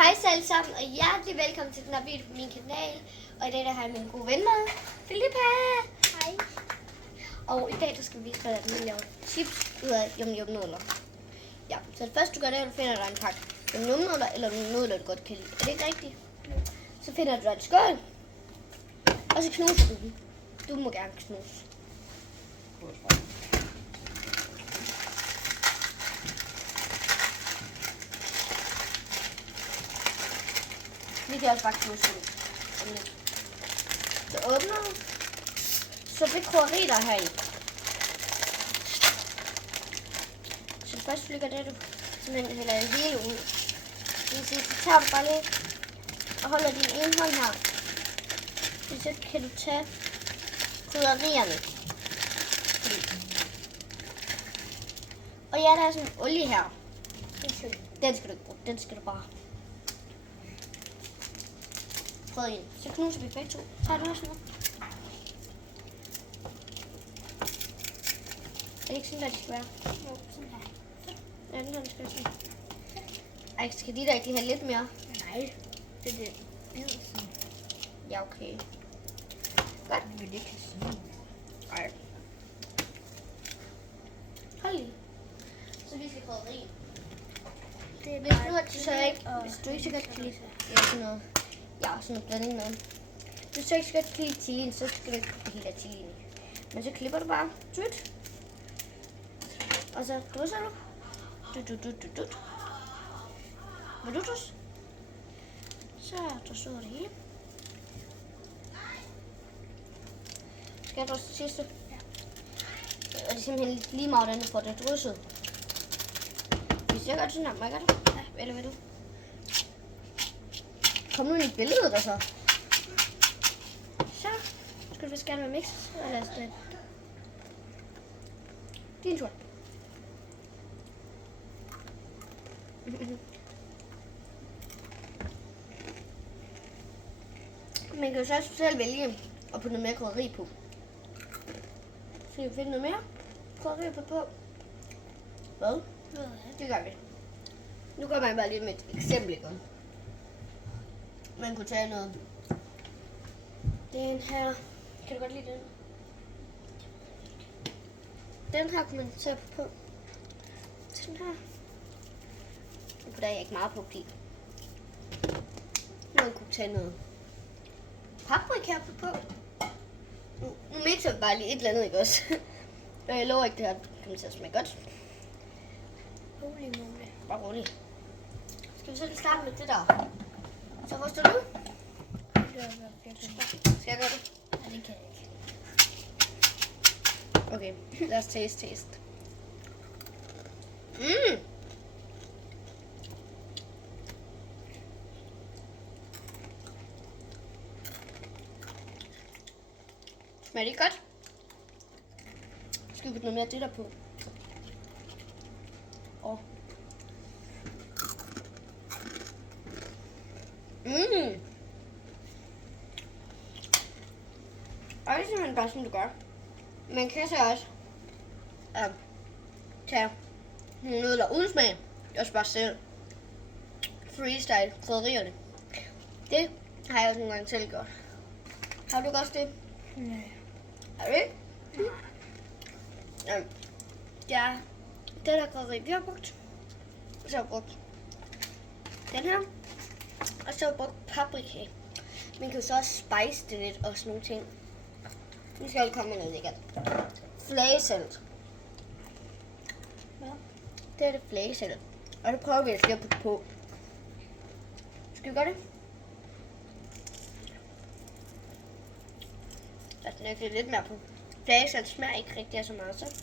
Hej så alle sammen, og hjertelig velkommen til den her video på min kanal. Og i dag der har jeg min gode ven med, Filippa. Hej. Og i dag der skal vi vise, hvordan vi laver chips ud af yum-yum-nudler. Ja, så det første du gør, det er, at du finder dig en pakke yum-yum-nudler, eller nogle nudler, du godt kan lide. Er det ikke rigtigt? Så finder du dig en skål, og så knuser du den. Du må gerne knuse. Vi kan også bare knuse den. Så åbner du. Så det krydderi, der er her i. Så det første ligger det, du simpelthen hælder det hele ud. Det vil sige, så tager du bare lige og holder din ene hånd her. Så kan du tage krydderierne. Og ja, der er sådan en olie her. Den skal du ikke bruge. Den skal du bare prøve ind. Så knuser vi begge to. Tager du også noget? Er det ikke sådan, at det skal være? Jo, sådan her. Ja, den her skal være sådan. Ej, skal de der ikke have lidt mere? Nej, det er det. Ja, okay. Godt. Jeg vil ikke have sådan. Ej. Hold lige. Så vi skal krydderi. Hvis du ikke så godt kan lide sådan noget. Ja, sådan noget blanding med. Hvis du ikke så godt kan lide chilien, så skal du ikke putte helt af chilien i. Men så klipper du bare. Tut. Og så drysser du. Dut. Hvad du drys? Så drysser du det hele. Skal jeg drysse det sidste? Ja. Og det er simpelthen lige meget, hvordan du får det drysset. Hvis jeg gør det sådan her, må jeg gøre det? Ja, eller hvad du? Kom nu ind i billedet, og så. Så skal du vist gerne med mix. Og lad os det. Din tur. Man kan jo så også selv vælge at putte noget mere krydderi på. Så kan vi finde noget mere krydderi på. Hvad? Det gør vi. Nu gør man bare lige med et eksempel. Man kunne tage noget. Den her. Kan du godt lide den? Den her kunne man tage på. Sådan her. Nu putter jeg ikke meget på, fordi man kunne tage noget paprika på. Nu mixer vi bare lige et eller andet, ikke også? Og jeg lover ikke, det her kommer til at smage godt. Rolig. Bare roligt. Skal vi så starte med det der? Så ryster du? Skal jeg gøre det? Nej, det kan jeg ikke. Okay, lad os taste. Smager det godt? Skal vi putte noget mere af det der på? Og det er simpelthen bare sådan, du gør. Man kan så også tage nogle nudler uden smag. Og så bare selv freestyle krydderierne. Det har jeg også nogle gange selv gjort. Har du ikke også det? Nej. Har du ikke? Ja, det der krydderi, vi har brugt. Så har jeg brugt den her. Og så har jeg brugt paprika. Man kan jo så også spice det lidt og sådan nogle ting. Nu skal jeg komme med noget lækkert. Flagesalt. Hvad? Det er det flagesalt. Og det prøver vi at putte på. Skal vi gøre det? Der er lidt mere på. Flagesalt smager ikke rigtig så meget, så.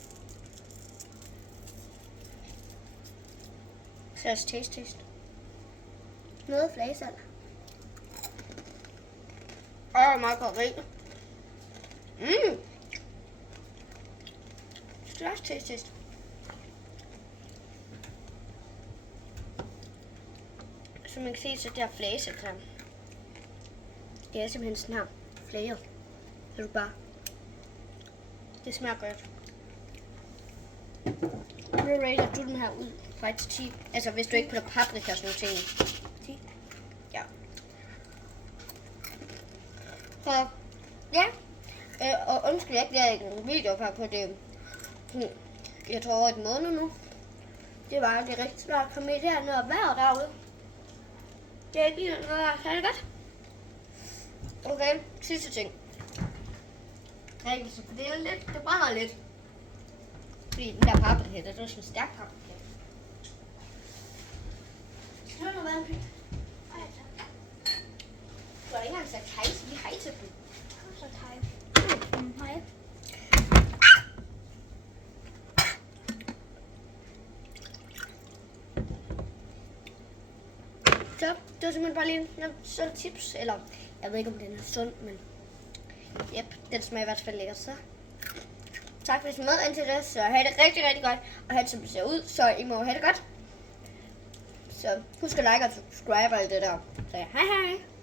Så os taste. Noget flagesalt. Meget krydderi. Skal du også taste? Så man kan se, så der flagesalt her. Det er simpelthen sådan her flaget. Så du bare. Det smager godt. Nu rater du den her ud fra 1 til 10. Altså hvis du ikke putter paprika og sådan nogle ting i. 10. For ja, og undskyld, jeg ikke lavede en video på det. Jeg tror over et måned nu. Det var det rigtig svært at komme i dernede og være derude. Det er ikke lige noget, der er særlig godt. Okay, sidste ting. Jeg kan så fordele lidt. Det brænder lidt. Fordi den der paprika, det er sådan en stærk paprika. Skal du noget vand? Nej, tak. Du har ikke engang sagt hej, så lige hej til dem. Så hej. Hej. Så det var simpelthen bare lige en sund tips. Eller, jeg ved ikke om den er sund, men yep, den smager i hvert fald lækkert. Så tak fordi I med indtil det. Så have det rigtig, rigtig godt. Og have det som det ser ud, så I må have det godt. Så husk at like og subscribe og alt det der. Så hej hej.